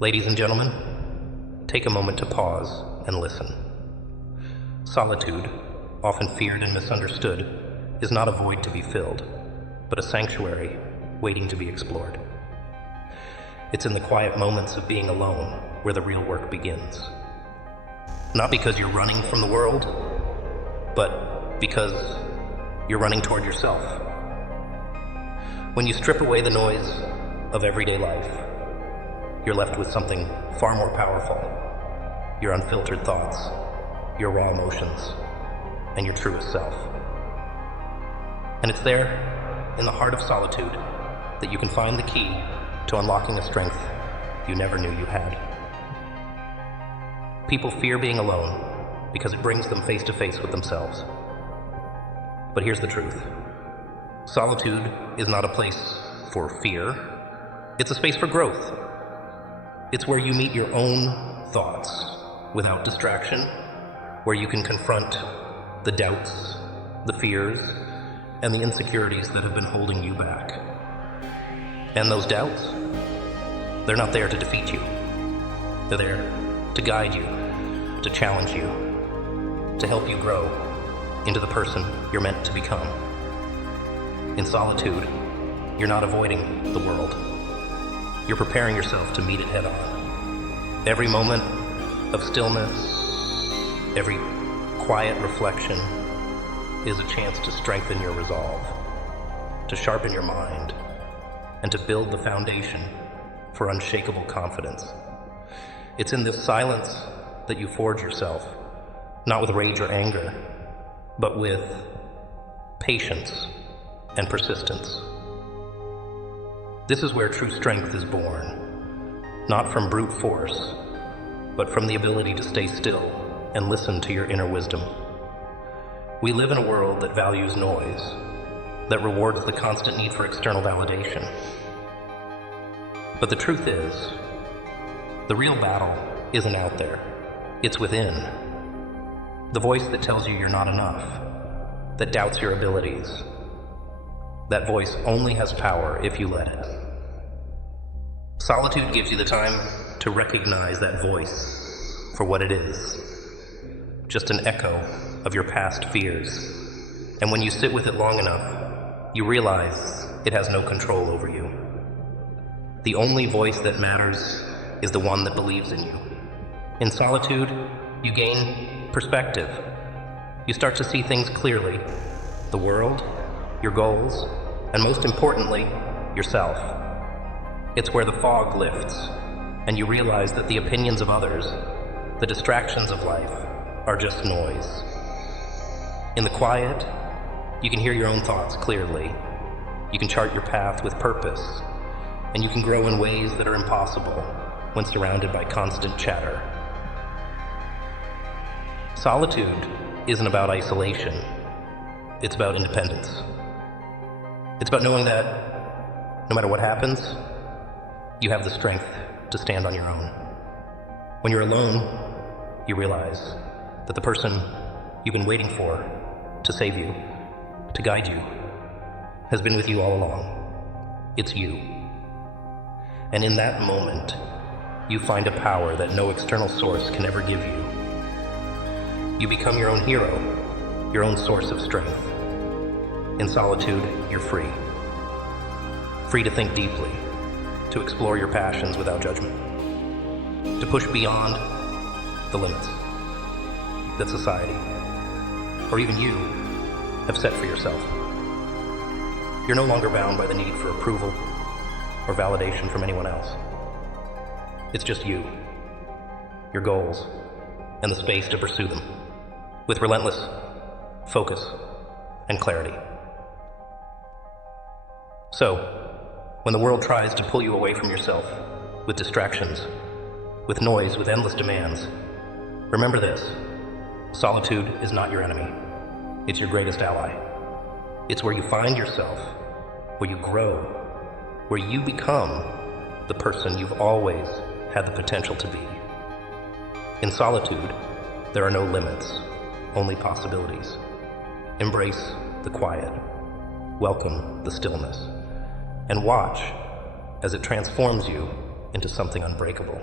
Ladies and gentlemen, take a moment to pause and listen. Solitude, often feared and misunderstood, is not a void to be filled, but a sanctuary waiting to be explored. It's in the quiet moments of being alone where the real work begins. Not because you're running from the world, but because you're running toward yourself. When you strip away the noise of everyday life, you're left with something far more powerful: your unfiltered thoughts, your raw emotions, and your truest self. And it's there, in the heart of solitude, that you can find the key to unlocking a strength you never knew you had. People fear being alone because it brings them face to face with themselves. But here's the truth. Solitude is not a place for fear. It's a space for growth. It's where you meet your own thoughts without distraction, where you can confront the doubts, the fears, and the insecurities that have been holding you back. And those doubts, they're not there to defeat you. They're there to guide you, to challenge you, to help you grow into the person you're meant to become. In solitude, you're not avoiding the world. You're preparing yourself to meet it head on. Every moment of stillness, every quiet reflection is a chance to strengthen your resolve, to sharpen your mind, and to build the foundation for unshakable confidence. It's in this silence that you forge yourself, not with rage or anger, but with patience and persistence. This is where true strength is born, not from brute force, but from the ability to stay still and listen to your inner wisdom. We live in a world that values noise, that rewards the constant need for external validation. But the truth is, the real battle isn't out there. It's within. The voice that tells you you're not enough, that doubts your abilities. That voice only has power if you let it. Solitude gives you the time to recognize that voice for what it is, just an echo of your past fears. And when you sit with it long enough, you realize it has no control over you. The only voice that matters is the one that believes in you. In solitude, you gain perspective. You start to see things clearly: the world, your goals, and most importantly, yourself. It's where the fog lifts, and you realize that the opinions of others, the distractions of life, are just noise. In the quiet, you can hear your own thoughts clearly. You can chart your path with purpose, and you can grow in ways that are impossible when surrounded by constant chatter. Solitude isn't about isolation. It's about independence. It's about knowing that no matter what happens, you have the strength to stand on your own. When you're alone, you realize that the person you've been waiting for to save you, to guide you, has been with you all along. It's you. And in that moment, you find a power that no external source can ever give you. You become your own hero, your own source of strength. In solitude, you're free. Free to think deeply, to explore your passions without judgment, to push beyond the limits that society, or even you, have set for yourself. You're no longer bound by the need for approval or validation from anyone else. It's just you, your goals, and the space to pursue them with relentless focus and clarity. So, when the world tries to pull you away from yourself with distractions, with noise, with endless demands, remember this: solitude is not your enemy. It's your greatest ally. It's where you find yourself, where you grow, where you become the person you've always had the potential to be. In solitude, there are no limits, only possibilities. Embrace the quiet, welcome the stillness, and watch as it transforms you into something unbreakable.